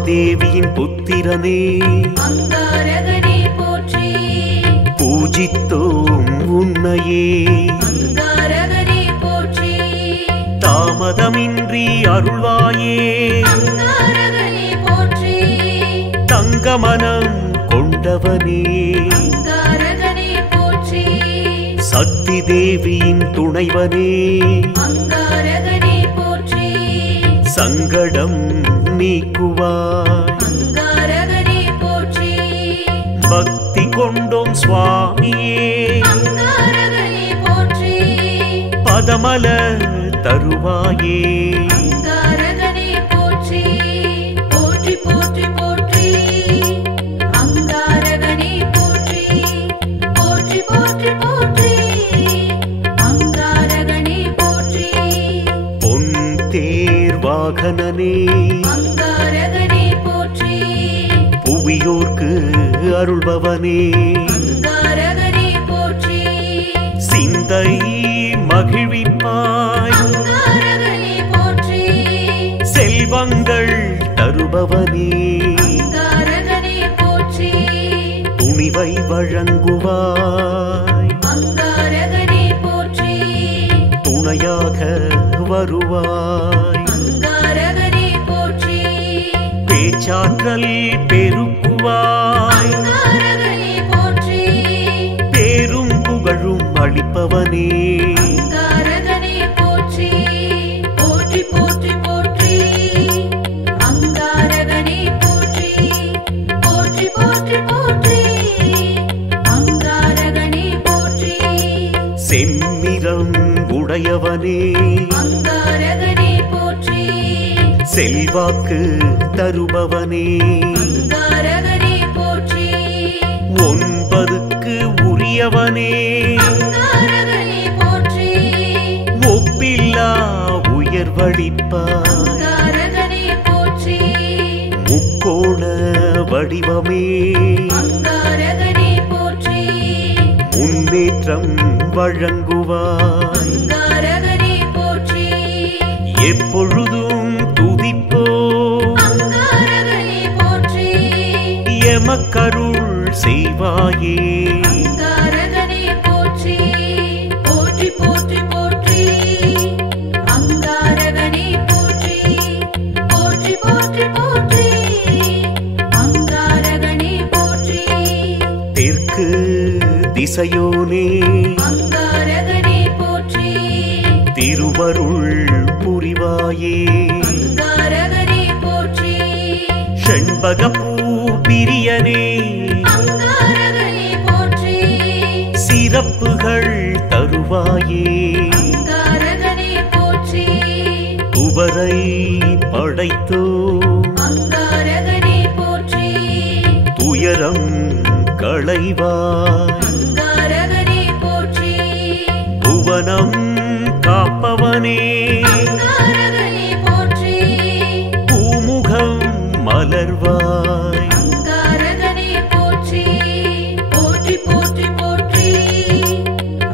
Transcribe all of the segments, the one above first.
உமாதேவியின் புத்திரனே அங்காரகனே போற்றி. பூஜித்தோம் உன்னையே அங்காரகனே போற்றி. தாமதமின்றி அருள்வாயே அங்காரகனே போற்றி. தங்கமனம் கொண்டவனே அங்காரகனே போற்றி. சக்தி தேவியின் துணைவனே அங்காரகனே போற்றி. சங்கடம் நீக்குவாய் அங்காரகனே போற்றி. பக்தி கொண்டோம் சுவாமியே அங்காரகனே போற்றி. பதமல தருவாயே அங்காரகனே போற்றி. போற்றி போற்றி போற்றி. அங்காரகனே போற்றி. போற்றி போற்றி போற்றி. அங்காரகனே போற்றி. பொன் தேர் வாகனனே அங்காரகனே போற்றி. புவியோர்க்கு அருள்பவனே அங்காரகனே போற்றி. சிந்தை மகிழ்விப்பாய் அங்காரகனே போற்றி. செல்வங்கள் தருபவனே அங்காரகனே போற்றி. துணிவை வழங்குவாய் அங்காரகனே போற்றி. துணையாக வருவாய் அங்காரகனே போற்றி. பேச்சாற்றல் பெருக்குவாய் அங்காரகனே போற்றி. பேரும் புகழும் அளிப்பவனே அங்காரகனே போற்றி. போற்றி போற்றி போற்றி. அங்காரகனே போற்றி. போற்றி போற்றி போற்றி. அங்காரகனே போற்றி. செம்மிரம் உடையவனே அங்காரகனே போற்றி. செல்வாக்கு தருபவனே அங்காரகனே போற்றி. 9க்கு உரியவனே அங்காரகனே போற்றி. ஒப்பில்லா உயர்வளிப்பாய் அங்காரகனே போற்றி. முக்கோண வடிவமே அங்காரகனே போற்றி. முன்னேற்றம் வழங்குவாய் அங்காரகனே போற்றி. எப்பொழுதும் துதிப்போ அங்காரகனே போற்றி. எமக்கருள் செய்வாயே அங்காரகனே போற்றி. போற்றி போற்றி போற்றி. அங்காரகனே போற்றி. போற்றி போற்றி போற்றி. அங்காரகனே போற்றி. தெற்கு திசையோனே அங்காரகனே போற்றி. திருவருள் புரிவாயே அங்காரகனே போற்றி. செண்பகப்பூ பிரியனே அங்காரகனே போற்றி. சிறப்புகள் தருவாயே அங்காரகனே போற்றி. துவரை படைத்தோ அங்காரகனே போற்றி. துயரம் களைவாய் அங்காரகனே போற்றி. புவனம் காப்பவனே அங்காரகனே போற்றி. பூமுகம் மலர்வாய் அங்காரகனே போற்றி. போற்றி போற்றி போற்றி.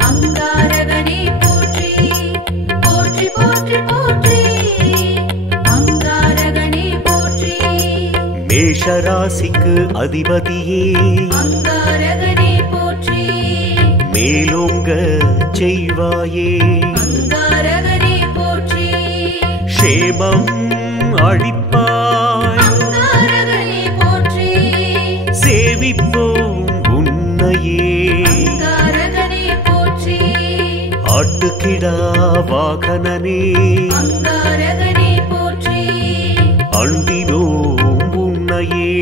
அங்காரகனே போற்றி. போற்றி போற்றி போற்றி. அங்காரகனே போற்றி. மேஷராசிக்கு அதிபதியே அங்காரகனே போற்றி. மேலோங்க செய்வாயே அங்காரகனே போற்றி. க்ஷேமம் அளிப்பாய் அங்காரகனே போற்றி. சேவிப்போம் உன்னையே அங்காரகனே போற்றி. ஆட்டுக்கிடா வாகனனே அங்காரகனே போற்றி. அண்டினோம் உன்னையே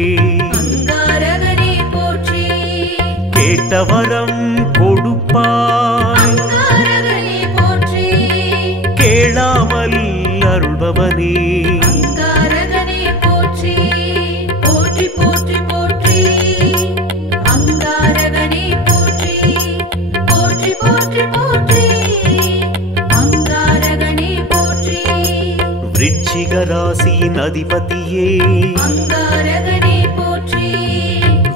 அங்காரகனே போற்றி. கேட்டவரம் கொடுப்பாய் அங்காரகனே போற்றி. கேளாமல் அருள்பவனே அங்காரகனே போற்றி. போற்றி போற்றி போற்றி. அங்காரகனே போற்றி. போற்றி போற்றி போற்றி. அங்காரகனே போற்றி. விருச்சிக ராசியின் அதிபதியே அங்காரகனே போற்றி.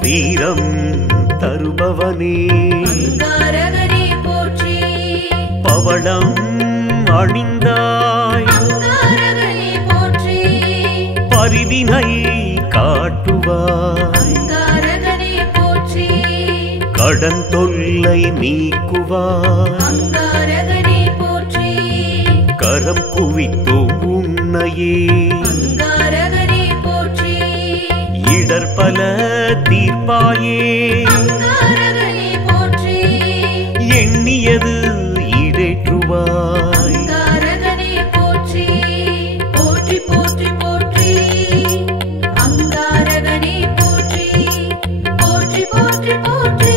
வீரம் தருபவனே அங்காரகனே போற்றி. பவளம் அணிந்தாய் அங்காரகனே போற்றி. பரிவினை அருள்வாய். அங்காரகனே போற்றி. கடன் தொல்லை நீக்குவாய். அங்காரகனே போற்றி. கரம் குவித்தோம் உன்னையே. அங்காரகனே போற்றி. இடர் பல தீர்ப்பாயே. அங்காரகனே போற்றி. எண்ணியது ஈடேற்றுவாய். அங்காரகனே போற்றி. போற்றி போற்றி போற்றி. அங்காரகனே போற்றி. போற்றி போற்றி போற்றி.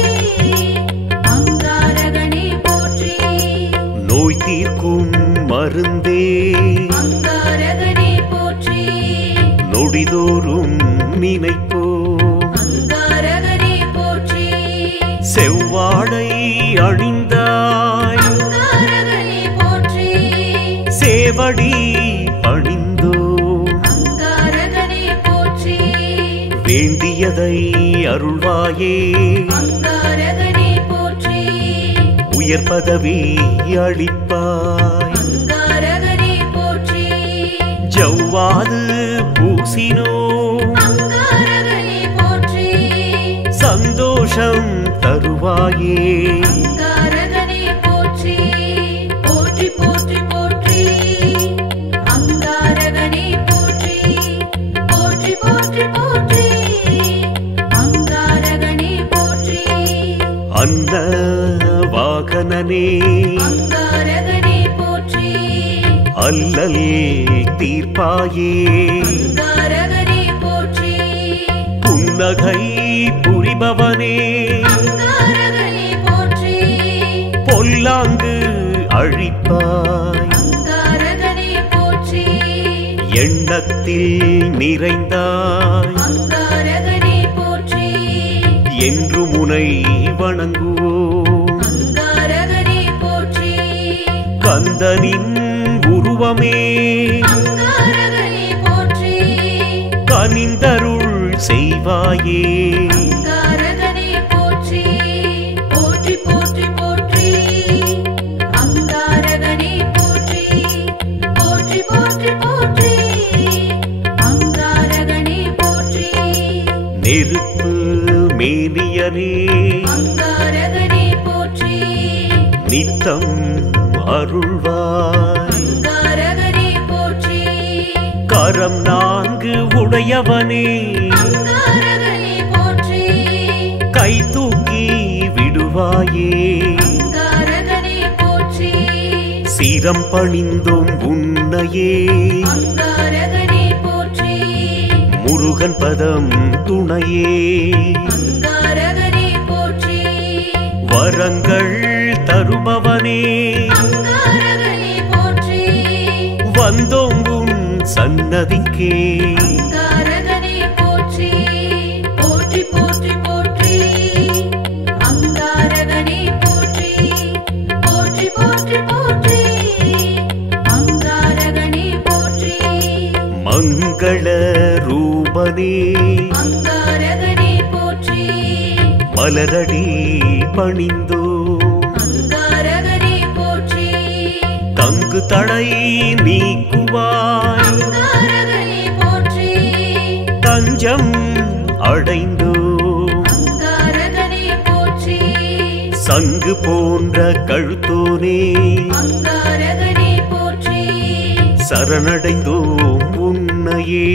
அங்காரகனே போற்றி. நோய் தீர்க்கும் மருந்தே. அங்காரகனே போற்றி. நொடிதோறும் நினைப்போ. அங்காரகனே போற்றி. செவ்வாடை அணிந்தாய். அங்காரகனே போற்றி. சேவடி பணிந்தோ. அங்காரகனே போற்றி. வேண்டியதை அருள்வாயே. அங்காரகனே போற்றி. உயர் பதவி அளிப்பாய். அங்காரகனே போற்றி. ஜவ்வாது பூசினோ. அங்காரகனே போற்றி. சந்தோஷம் தருவாயே. அங்காரகனே போற்றி. போற்றி போற்றி போற்றி. அங்காரகனே போற்றி. போற்றி போற்றி போற்றி. அங்காரகனே போற்றி. அன்ன வாகனனே. அங்காரகனே போற்றி. அல்லல் தீர்ப்பாயே. அங்காரகனே போற்றி. புன்னகை புரிபவனே. அங்காரகனே போற்றி. பொல்லாங்கு அழிப்பாய். அங்காரகனே போற்றி. எண்ணத்தில் நிறைந்தாய். அங்காரகனே போற்றி. என்று முனை வணங்குவோம். அங்காரகனே போற்றி. கந்தனின் உருவமே. அங்காரகனே போற்றி. கனிந்தருள் செய்வாயே. அங்காரகனே போற்றி. போற்றி போற்றி போற்றி. அங்காரகனே போற்றி. போற்றி போற்றி போற்றி. அங்காரகனே போற்றி. நெருப்பு மேனியனே. அங்காரகனே போற்றி. நித்தம் அருள்வாய். அங்காரகனே போற்றி. கரம் நான்கு உடையவனே. அங்காரகனே போற்றி. கை தூக்கி விடுவாயே. அங்காரகனே போற்றி. சிரம் பணிந்தோம் உன்னையே. அங்காரகனே போற்றி. முருகன் பதம் துணையே. அங்காரகனே போற்றி. வரங்கள் தருபவனே. அங்காரகனே போற்றி. வந்தோம் உன் சன்னதிக்கே. அங்காரகனே போற்றி. போற்றி போற்றி போற்றி. அங்காரகனே போற்றி. போற்றி போற்றி போற்றி. அங்காரகனே போற்றி. மங்கள ரூபனே. அங்காரகனே போற்றி. மலரடி பணிந்தோ. அங்காரகனே போற்றி. தங்கு தடை நீக்குவாய். அங்காரகனே போற்றி. தஞ்சம் அடைந்தோ. அங்காரகனே போற்றி. சங்கு போன்ற கழுத்தோனே. அங்காரகனே போற்றி. சரணடைந்தோம் உன்னையே.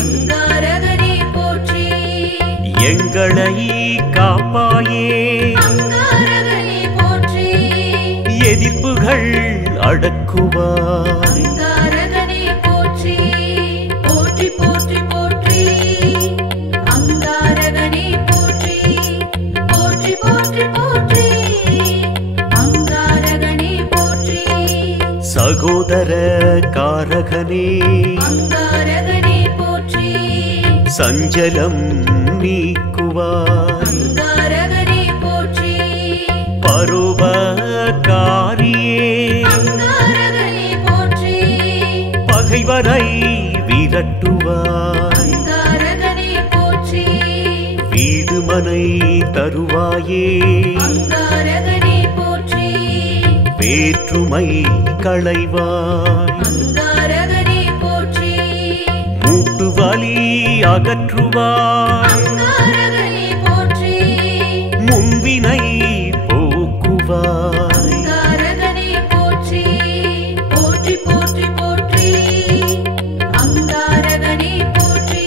அங்காரகனே போற்றி. எங்களை காப்பாயே. அங்காரகனே போற்றி. எதிர்ப்புகள் அடக்குவாய். அங்காரகனே போற்றி. போற்றி போற்றி போற்றி. அங்காரகனே போற்றி. போற்றி போற்றி போற்றி. அங்காரகனே போற்றி. சகோதர காரகனே. அங்காரகனே போற்றி. சஞ்சலம் நீக்குவாய். அங்காரகனே போற்றி. பரோபகாரியே. அங்காரகனே போற்றி. பகைவரை விரட்டுவாய். அங்காரகனே போற்றி. வீடுமனை தருவாயே. அங்காரகனே போற்றி. வேற்றுமை களைவாய். அங்காரகனே போற்றி. மூட்டு வலி அகற்றுவாய். தருவாய் அங்காரகனே போற்றி முன்வினை போக்குவாய் அங்காரகனே போற்றி போற்றி போற்றி போற்றி அங்காரகனே போற்றி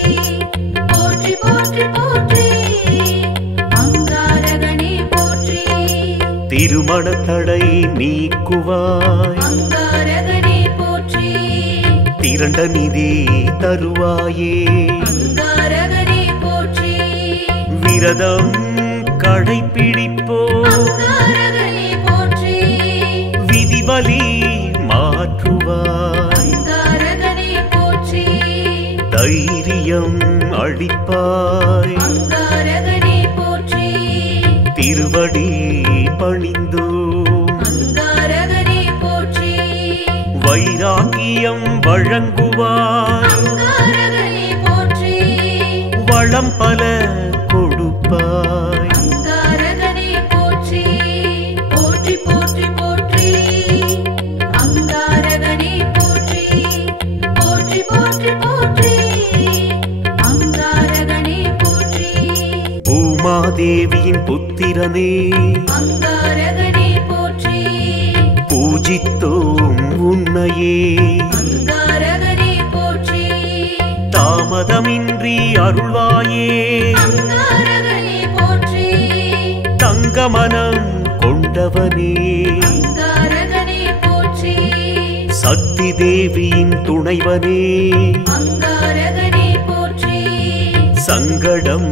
போற்றி போற்றி போற்றி அங்காரகனே போற்றி திருமண தடை நீக்குவாய் அங்காரகனே போற்றி திரண்ட நிதி தருவாயே அங்காரகனே போற்றி விரதம் கடைப்பிடிப்போ அங்காரகனே போற்றி விதிவலி மாற்றுவாய் அங்காரகனே போற்றி தைரியம் அளிப்பாய் அங்காரகனே போற்றி திருவடி பணிந்தோ அங்காரகனே போற்றி வைராகியம் வழங்குவாய் அங்காரகனே போற்றி வளம் பல கொடுப்பாய் அங்காரகனே போற்றி போற்றி போற்றி போற்றி அங்காரகனே போற்றி போற்றி போற்றி போற்றி அங்காரகனே போற்றி பூமாதேவியின் புத்திரனே அங்காரகனே போற்றி பூஜித்தோம் உன்னையே அங்காரகனே போற்றி தாமதமின்றி அருள்வாயே அங்காரகனே போற்றி தங்கமனம் கொண்டவனே அங்காரகனே போற்றி சக்தி தேவியின் துணைவனே அங்காரகனே போற்றி சங்கடம்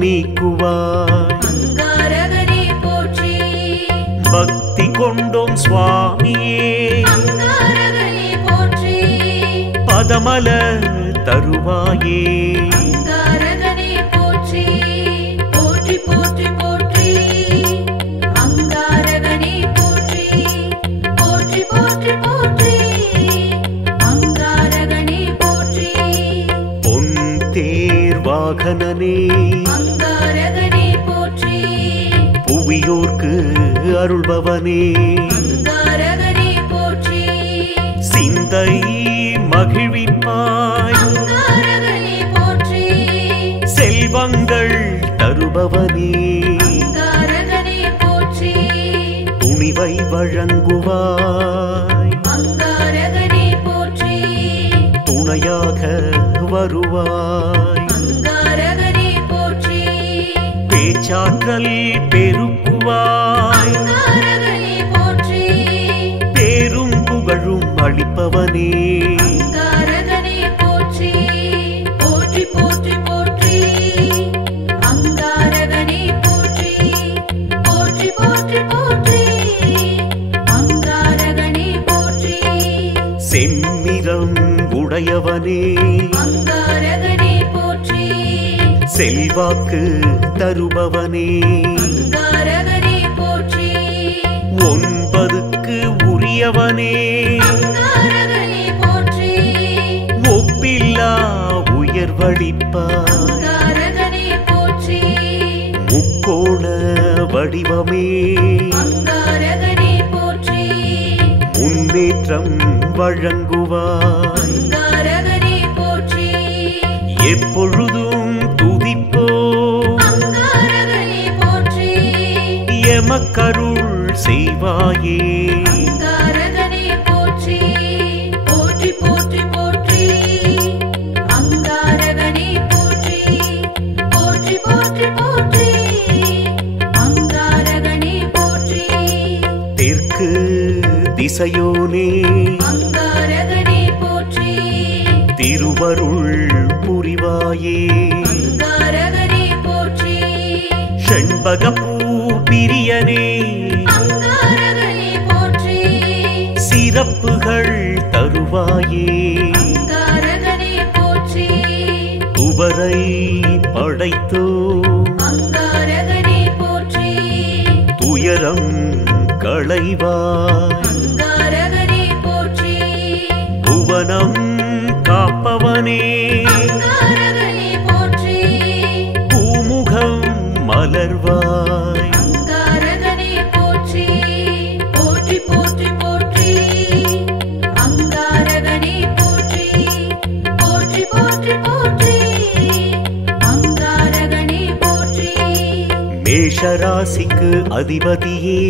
நீக்குவாய் அங்காரகனே போற்றி பக்தி கொண்டோம் சுவாமியே அங்காரகனே போற்றி பதமல தருவாயே அங்காரகனே போற்றி போற்றி போற்றி போற்றி அங்காரகனே போற்றி போற்றி போற்றி போற்றி அங்காரகனே போற்றி பொன் தேர் வாகனனே அங்காரகனே போற்றி புவியோர்க்கு அருள்பவனே அங்காரகனே போற்றி சிந்தை மகிழ்விப்பாய் அங்காரகனே போற்றி செல்வங்கள் தருபவனே அங்காரகனே போற்றி துணிவை வழங்குவாய் அங்காரகனே போற்றி துணையாக வருவாய் அங்காரகனே போற்றி பேச்சாற்றல் பெருக்குவாய் அங்காரகனே போற்றி பேரும் புகழும் அளிப்பவனே அங்காரகனே போற்றி போற்றி போற்றி போற்றி அங்காரகனே போற்றி போற்றி போற்றி போற்றி அங்காரகனே போற்றி செம்மிரம் உடையவனே அங்காரகனே போற்றி செல்வாக்கு தருபவனே அங்காரகனே போற்றி 9க்கு உரியவனே அங்காரகனே போற்றி ஒப்பில்லா உயர்வழிப்பாய் அங்காரகனே போற்றி முக்கோண வடிவமே அங்காரகனே போற்றி முன்னேற்றம் வழங்குவாய் அங்காரகனே போற்றி எப்பொழுதும் துதிப்போ அங்காரகனே போற்றி எமக்கருள் செய்வாயே அங்காரகனே போற்றி போற்றி போற்றி போற்றி அங்காரகனே போற்றி போற்றி போற்றி போற்றி அங்காரகனே போற்றி தெற்கு திசையோனே அங்காரகனே போற்றி திருவருள் புரிவாயே அங்காரகனே போற்றி செண்பகப்பூ பிரியனே அங்காரகனே போற்றி சிறப்புகள் தருவாயே அங்காரகனே போற்றி துவரை படைத்தோ அங்காரகனே போற்றி துயரம் களைவாய் அங்காரகனே போற்றி புவனம் காப்பவனே அங்காரகனே போற்றி பூமுகம் மலர்வாய் அங்காரகனே போற்றி போற்றி போற்றி போற்றி அங்காரகனே போற்றி போற்றி போற்றி போற்றி மேஷராசிக்கு அதிபதியே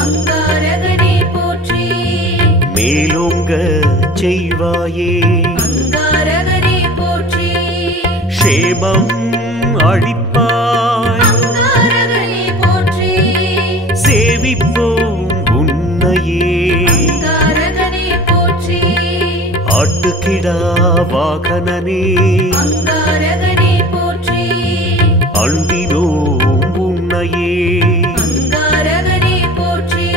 அங்காரகனே போற்றி மேலோங்க செய்வாயே அங்காரகனே போற்றி க்ஷேமம் அளிப்பாய் அங்காரகனே போற்றி சேவிப்போம் உன்னையே அங்காரகனே போற்றி ஆட்டுக்கிடா வாகனனே அங்காரகனே போற்றி அண்டினோம் உன்னையே அங்காரகனே போற்றி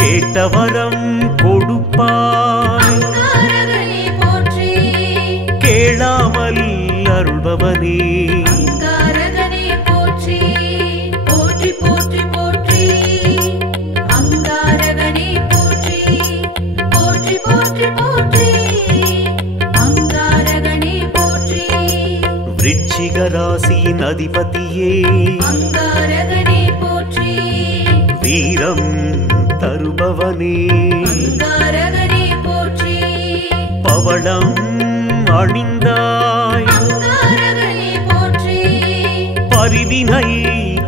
கேட்டவரம் கொடுப்பாய் அங்காரகனே போற்றி கேளாமல் அருள்பவனே அங்காரகனே போற்றி போற்றி போற்றி போற்றி அங்காரகனே போற்றி போற்றி போற்றி போற்றி அங்காரகனே போற்றி விருச்சிக ராசியின் அதிபதியே அங்காரகனே போற்றி வீரம் தருபவனே அங்காரகனே போற்றி பவளம் அணிந்தாய் அங்காரகனே போற்றி பரிவினை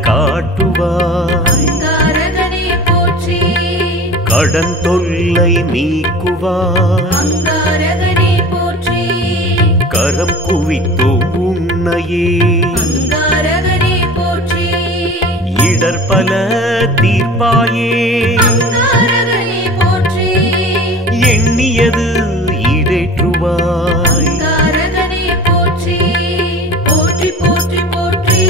காட்டுவாய் அங்காரகனே போற்றி கடன் தொல்லை நீக்குவாய் அங்காரகனே போற்றி கரம் குவித்தோம் உன்னையே அங்காரகனே போற்றி இடர்பல தீர்ப்பாயே அங்காரகனே போற்றி எண்ணியது ஈடேற்றுவாய் அங்காரகனே போற்றி போற்றி போற்றி போற்றி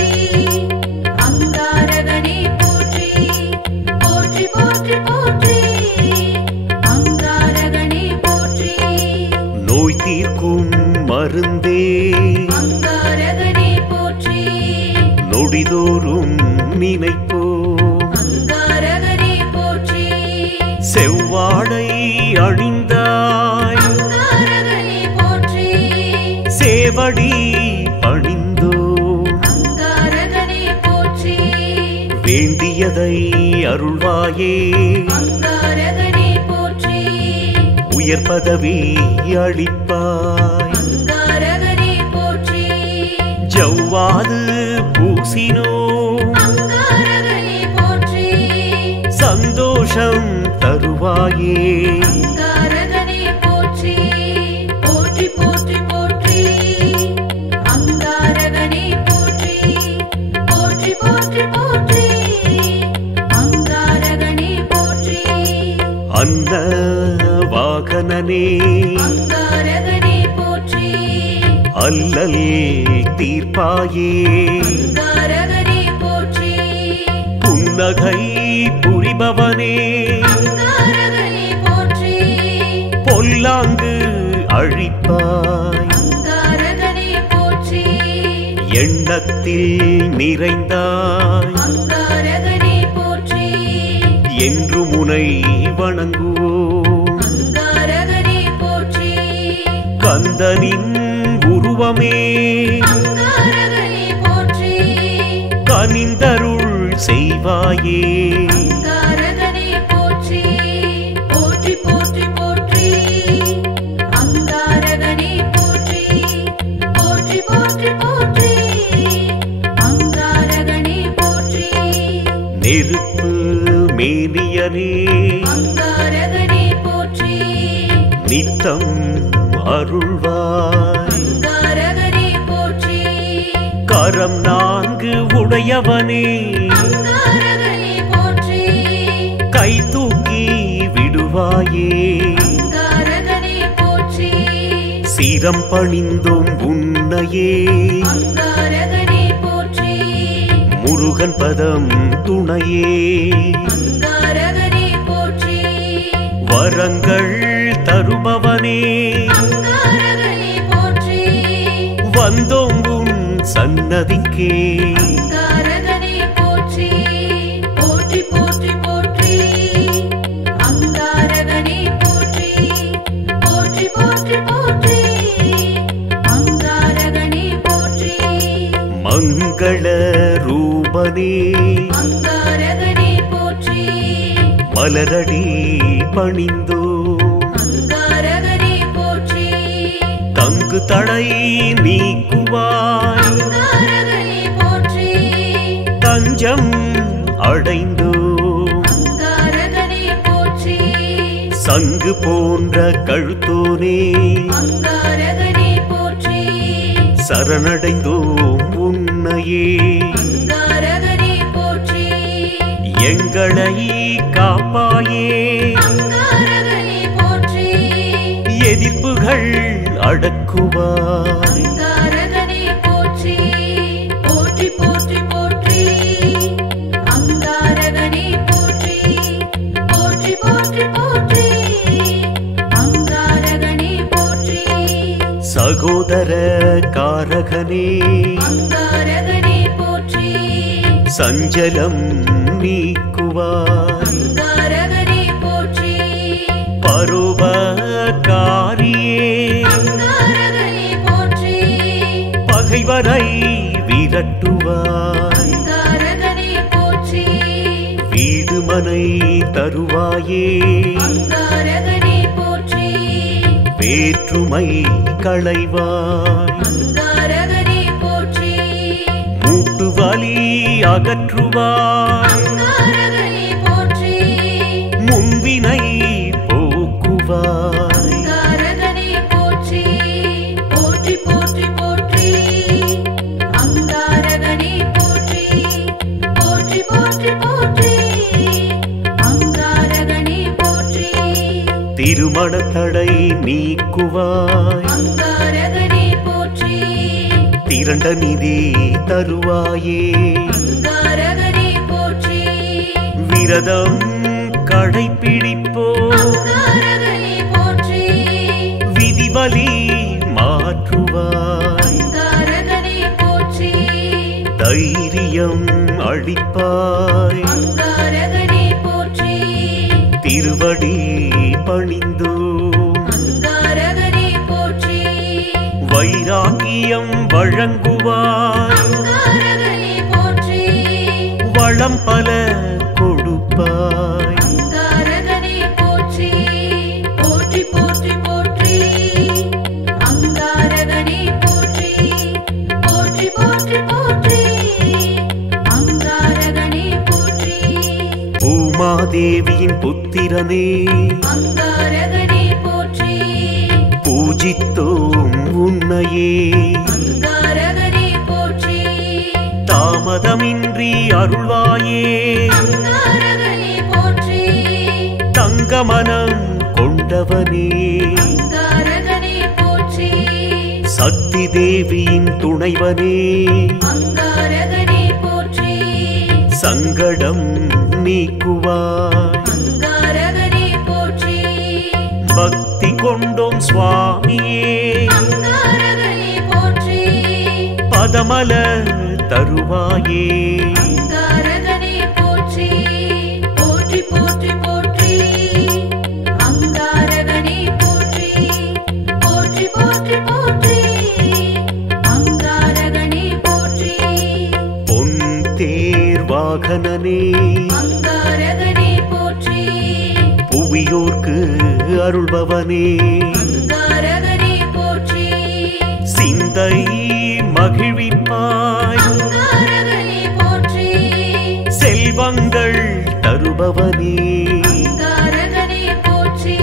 அங்காரகனே போற்றி போற்றி போற்றி போற்றி அங்காரகனே போற்றி நோய் தீர்க்கும் மருந்தே அங்காரகனே போற்றி நொடிதோறும் நினைப்போம் அங்காரகனே போற்றி செவ்வாடை அணிந்தாய் அங்காரகனே போற்றி சேவடி பணிந்தோம் அங்காரகனே போற்றி வேண்டியதை அருள்வாயே அங்காரகனே போற்றி உயர் பதவி அளிப்பாய் அங்காரகனே போற்றி ஜவ்வாது பூசினோ அங்காரகனே போற்றி சந்தோஷம் தருவாயே அங்காரகனே போற்றி போற்றி போற்றி போற்றி அங்காரகனே போற்றி போற்றி போற்றி போற்றி அங்காரகனே போற்றி அன்ன வாகனனே அங்காரகனே போற்றி அல்லல் தீர்ப்பாயே அங்காரகனே போற்றி புன்னகை புரிபவனே அங்காரகனே போற்றி பொல்லாங்கு அழிப்பாய் அங்காரகனே போற்றி எண்ணத்தில் நிறைந்தாய் அங்காரகனே போற்றி என்று முனை வணங்குவோம் அங்காரகனே போற்றி கந்தனின் உருவமே அங்காரகனே போற்றி கனிந்தருள் செய்வாயே அங்காரகனே போற்றி போற்றி போற்றி போற்றி அங்காரகனே போற்றி போற்றி போற்றி போற்றி அங்காரகனே போற்றி நெருப்பு மேனியனே அங்காரகனே போற்றி நித்தம் அருள்வாய் அங்காரகனே போற்றி கரம் நான்கு உடையவனே அங்காரகனே போற்றி கை தூக்கி விடுவாயே அங்காரகனே போற்றி சிரம் பணிந்தோம் உன்னையே அங்காரகனே போற்றி முருகன் பதம் துணையே அங்காரகனே போற்றி வரங்கள் தருபவனே அங்காரகனே போற்றி வந்தோம் உன் சன்னதிக்கே அங்காரகனே போற்றி போற்றி போற்றி போற்றி அங்காரகனே போற்றி போற்றி போற்றி போற்றி அங்காரகனே போற்றி மங்கள ரூபனே அங்காரகனே போற்றி மலரடி பணிந்தோ அங்காரகனே போற்றி தங்கு தடை நீக்குவாய் அங்காரகனே போற்றி தஞ்சம் சங்கு போன்ற கழுத்தோனே அங்காரகனே போற்றி சரணடைந்தோம் உன்னையே அங்காரகனே போற்றி எங்களை காப்பாயே அங்காரகனே போற்றி எதிர்ப்புகள் அடக்குவாய் அங்காரகனே போற்றி போற்றி போற்றி போற்றி அங்காரகனே போற்றி போற்றி போற்றி போற்றி அங்காரகனே போற்றி சகோதர காரகனே அங்காரகனே போற்றி சஞ்சலம் நீக்குவாய் அங்காரகனே போற்றி பரோபகாரியே அங்காரகனே போற்றி பகைவரை விரட்டுவாய் அங்காரகனே போற்றி வீடுமனை தருவாயே அங்காரகனே போற்றி வேற்றுமை களைவாய் அங்காரகனே போற்றி மூட்டு வலி அகற்றுவாய் அங்காரகனே போற்றி முன்வினை போக்குவாய் அங்காரகனே போற்றி போற்றி போற்றி போற்றி அங்காரகனே போற்றி போற்றி போற்றி போற்றி அங்காரகனே போற்றி திருமண தடை நீக்குவாய் அங்காரகனே போற்றி திரண்ட நிதி தருவாயே அங்காரகனே போற்றி விரதம் கடைப்பிடிப்போ அங்காரகனே போற்றி விதிவலி மாற்றுவாய் அங்காரகனே போற்றி தைரியம் அளிப்பாய் அங்காரகனே போற்றி திருவடி பணிந்தோ அங்காரகனே போற்றி வைராகியம் வழங்குவாய் அங்காரகனே போற்றி வளம் பல கொடுப்பாய் அங்காரகனே போற்றி போற்றி போற்றி போற்றி அங்காரகனே போற்றி போற்றி போற்றி போற்றி அங்காரகனே போற்றி பூமாதேவியின் புத்திரனே அங்காரகனே போற்றி பூஜித்தோம் உன்னையே அங்காரகனே போற்றி தாமதமின்றி அருள்வாயே அங்காரகனே போற்றி தங்கமனம் கொண்டவனே அங்காரகனே போற்றி சக்தி தேவியின் துணைவனே அங்காரகனே போற்றி சங்கடம் நீக்குவாய் அங்காரகனே போற்றி பக்தி கொண்டோம் சுவாமியே அங்காரகனே போற்றி பதமல தருவாயே அங்காரகனே போற்றி போற்றி போற்றி போற்றி அங்காரகனே போற்றி போற்றி போற்றி போற்றி அங்காரகனே போற்றி பொன் தேர்வாகனே அங்காரகனே போற்றி புவியோர்க்கு அருள்பவனே அங்காரகனே போற்றி சிந்தை மகிழ்விப்பாய் அங்காரகனே போற்றி செல்வங்கள் தருபவனே அங்காரகனே போற்றி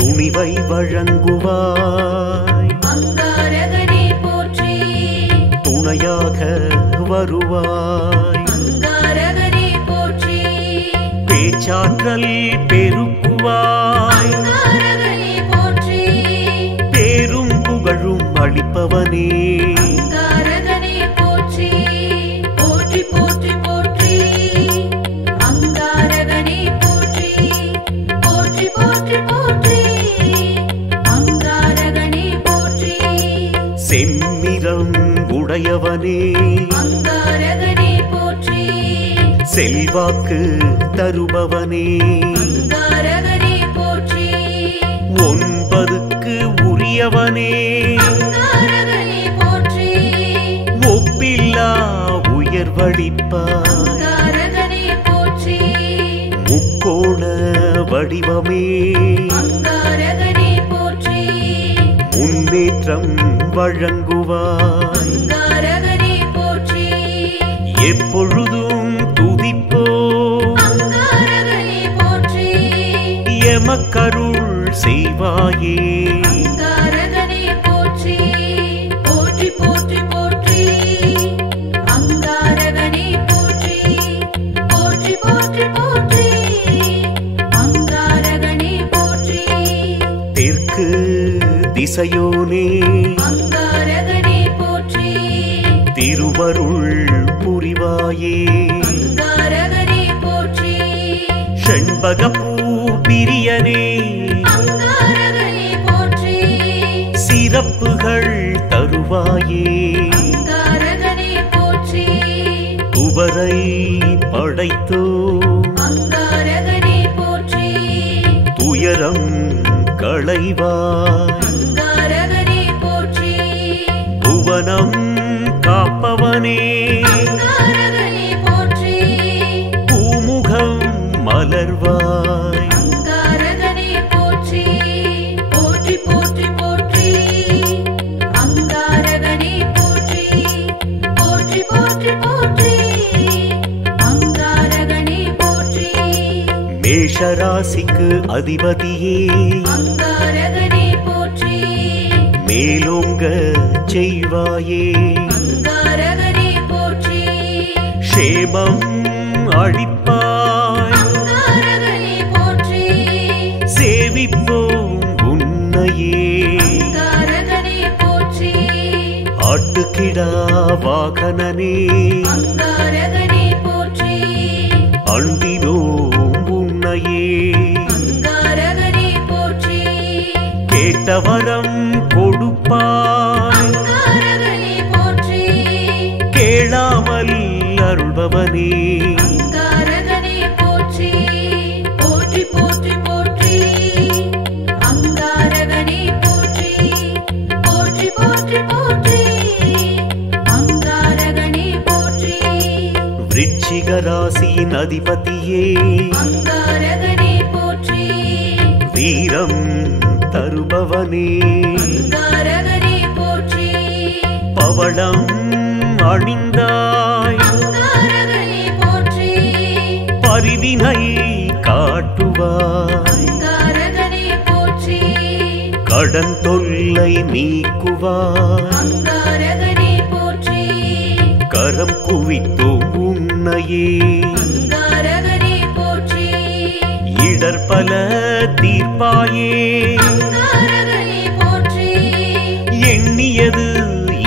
துணிவை வழங்குவாய் அங்காரகனே போற்றி துணையாக வருவாய் அங்காரகனே போற்றி பேச்சாற்றல் பெருக்குவாய் அங்காரகனே போற்றி பேரும் புகழும் அளிப்பவனே அங்காரகனே போற்றி போற்றி போற்றி போற்றி அங்காரகனே போற்றி போற்றி போற்றி போற்றி அங்காரகனே போற்றி செம்மிரம் உடையவனே அங்காரகனே போற்றி செல்வாக்கு தருபவனே அங்காரகனே போற்றி 9க்கு உரியவனே அங்காரகனே போற்றி ஒப்பில்லா உயர்வளிப்பாய் அங்காரகனே போற்றி முக்கோண வடிவமே அங்காரகனே போற்றி முன்னேற்றம் வழங்குவாய் அங்காரகனே போற்றி எப்பொழுதும் துதிப்போ அங்காரகனே போற்றி எமக்கருள் செய்வாயே. அங்காரகனே போற்றி போற்றி போற்றி போற்றி அங்காரகனே போற்றி போற்றி போற்றி போற்றி அங்காரகனே போற்றி தெற்கு திசையோனே அங்காரகனே போற்றி திருவருள் புரிவாயே. அங்காரகனே போற்றி செண்பகப்பூ பிரியனே அங்காரகனே போற்றி சிறப்புகள் தருவாயே. அங்காரகனே போற்றி துவரை படைத்தோ அங்காரகனே போற்றி துயரம் களைவாய். அங்காரகனே போற்றி புவனம் காப்பவனே அங்காரகனே போற்றி பூமுகம் மலர்வாய். அங்காரகனே போற்றி போற்றி போற்றி போற்றி அங்காரகனே போற்றி போற்றி போற்றி போற்றி அங்காரகனே போற்றி மேஷராசிக்கு அதிபதியே அங்காரகனே போற்றி மேலோங்க செய்வாயே. அங்காரகனே போற்றி க்ஷேமம் அளிப்பாய். அங்காரகனே போற்றி சேவிப்போம் உன்னையே. அங்காரகனே போற்றி ஆட்டுக்கிடா வாகனனே அங்காரகனே போற்றி அண்டினோம் உன்னையே. அங்காரகனே போற்றி கேட்டவரம் கொடுப்பாய். அங்காரகனே போற்றி கேளாமல் அருள்பவனே அங்காரகனே போற்றி போற்றி போற்றி போற்றி அங்காரகனே போற்றி போற்றி போற்றி போற்றி அங்காரகனே போற்றி விருச்சிக ராசியின் அதிபதியே அங்காரகனே போற்றி வீரம் தருபவனே. அங்காரகனே போற்றி பவளம் அணிந்தாய். அங்காரகனே போற்றி பரிவினை காட்டுவாய். அங்காரகனே போற்றி கடன் தொல்லை நீக்குவாய். அங்காரகனே போற்றி கரம் குவித்தோம் உன்னையே. அங்காரகனே போற்றி இடர்பல தீர்ப்பாயே. அங்காரகனே போற்றி எண்ணியது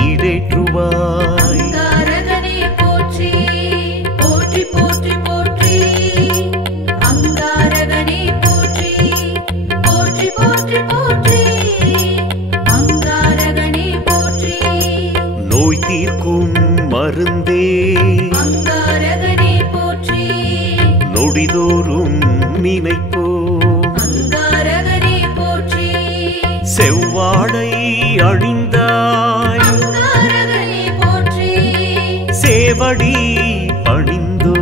ஈடேற்றுவாய். அங்காரகனே போற்றி போற்றி போற்றி போற்றி அங்காரகனே போற்றி போற்றி போற்றி போற்றி அங்காரகனே போற்றி நோய் தீர்க்கும் மருந்தே அங்காரகனே போற்றி நொடிதோறும் நினைப்போ. அங்காரகனே போற்றி செவ்வாடை அணிந்தாய். அங்காரகனே போற்றி சேவடி பணிந்தோ.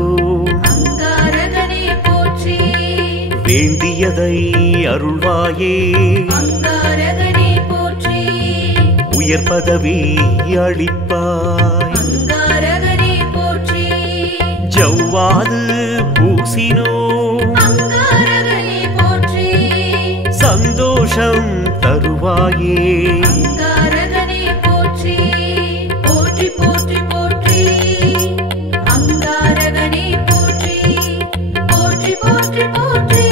அங்காரகனே போற்றி வேண்டியதை அருள்வாயே. அங்காரகனே போற்றி உயர் பதவி அளிப்பாய். அங்காரகனே போற்றி ஜவ்வாது பூசினோ. அங்காரகனே போற்றி சந்தோஷம் தருவாயே. அங்காரகனே போற்றி போற்றி போற்றி போற்றி அங்காரகனே போற்றி போற்றி போற்றி போற்றி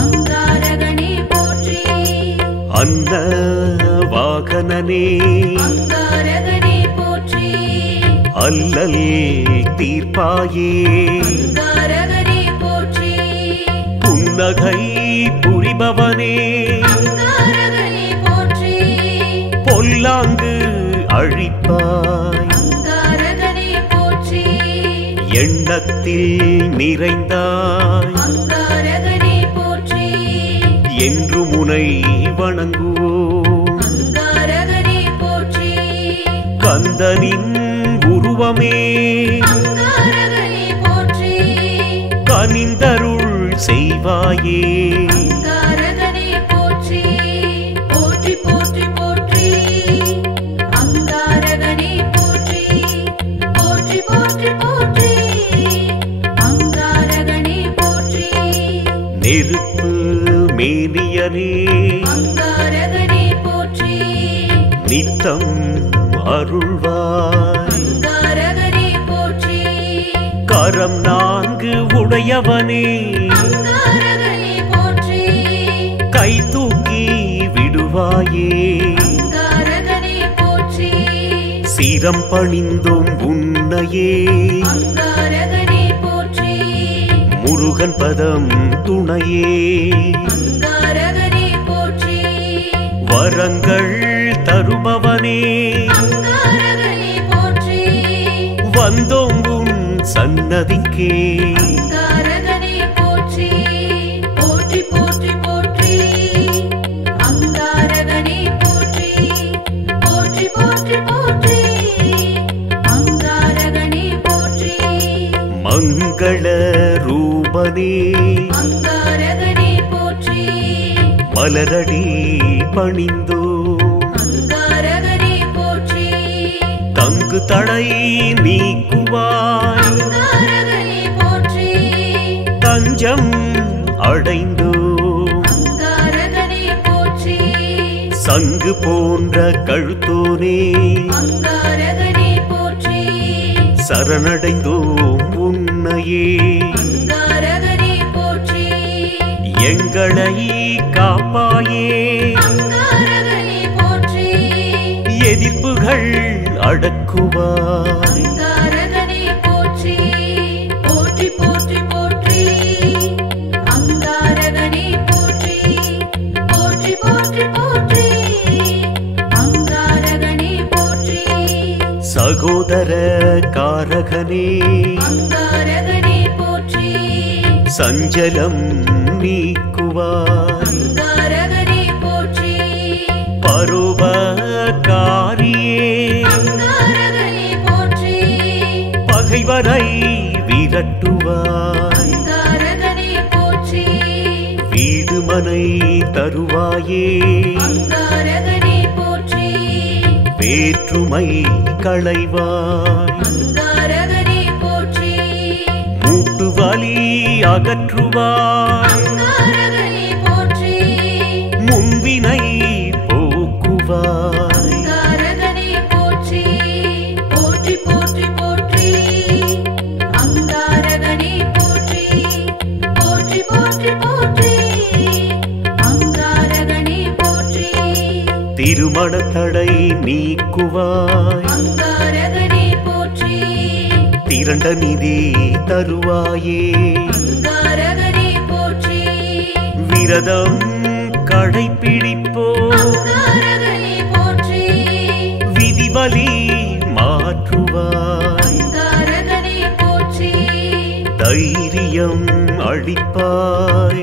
அங்காரகனே போற்றி அன்ன வாகனனே அங்காரகனே போற்றி அல்லல் தீர்ப்பாயே. அங்காரகனே போற்றி புன்னகை புரிபவனே அங்காரகனே போற்றி பொல்லாங்கு அழிப்பாய். அங்காரகனே போற்றி எண்ணத்தில் நிறைந்தாய். அங்காரகனே போற்றி என்று முனை வணங்குவோம். அங்காரகனே போற்றி கந்தனின் உருவமே அங்காரகனே போற்றி கனிந்தருள் செய்வாயே. அங்காரகனே போற்றி போற்றி போற்றி போற்றி அங்காரகனே போற்றி போற்றி போற்றி போற்றி அங்காரகனே போற்றி நெருப்பு மேனியனே அங்காரகனே போற்றி நித்தம் அருள்வாய் அங்காரகனே போற்றி கரம் 4 உடையவனே அங்காரகனே போற்றி கை தூக்கி விடுவாயே அங்காரகனே போற்றி சிரம் பணிந்தோம் உன்னையே அங்காரகனே போற்றி முருகன் பதம் துணையே அங்காரகனே போற்றி வரங்கள் தருபவனே அங்காரகனே போற்றி வந்தோம் உன் சன்னதிக்கே அங்காரகனே போற்றி போற்றி போற்றி போற்றி அங்காரகனே போற்றி போற்றி போற்றி போற்றி அங்காரகனே போற்றி மங்கள ரூபனே அங்காரகனே போற்றி மலரடி பணிந்தோ அங்காரகனே போற்றி தங்கு தடை நீக்குவாய் அங்காரகனே போற்றி தஞ்சம் அடைந்தோ அங்காரகனே போற்றி சங்கு போன்ற கழுத்தோனே அங்காரகனே போற்றி சரணடைந்தோம் உன்னையே அங்காரகனே போற்றி எங்களை காப்பாயே அங்காரகனே போற்றி எதிர்ப்புகள் அடக்குவாய் அங்காரகனே போற்றி போற்றி போற்றி போற்றி அங்காரகனே போற்றி போற்றி போற்றி போற்றி அங்காரகனே போற்றி சகோதர காரகனே அங்காரகனே போற்றி சஞ்சலம் நீக்குவாய் அங்காரகனே போற்றி பருவகாரியே அங்காரகனே போற்றி பகைவரை விரட்டுவாய் அங்காரகனே போற்றி வீடுமனை தருவாயே அங்காரகனே போற்றி வேற்றுமை களைவாய் அங்காரகனே போற்றி மூட்டு வலி அகற்றுவாய் அங்காரகனே போற்றி முன்வினை போக்குவாய் அங்காரகனே போற்றி போற்றி போற்றி போற்றி அங்காரகனே போற்றி போற்றி போற்றி போற்றி அங்காரகனே போற்றி திருமண தடை நீக்குவாய் அங்காரகனே போற்றி திரண்ட நிதி தருவாயே அங்காரகனே போற்றி விரதம் கடைப்பிடிப்போ அங்காரகனே போற்றி விதிவலி மாற்றுவாய் அங்காரகனே போற்றி தைரியம் அளிப்பாய்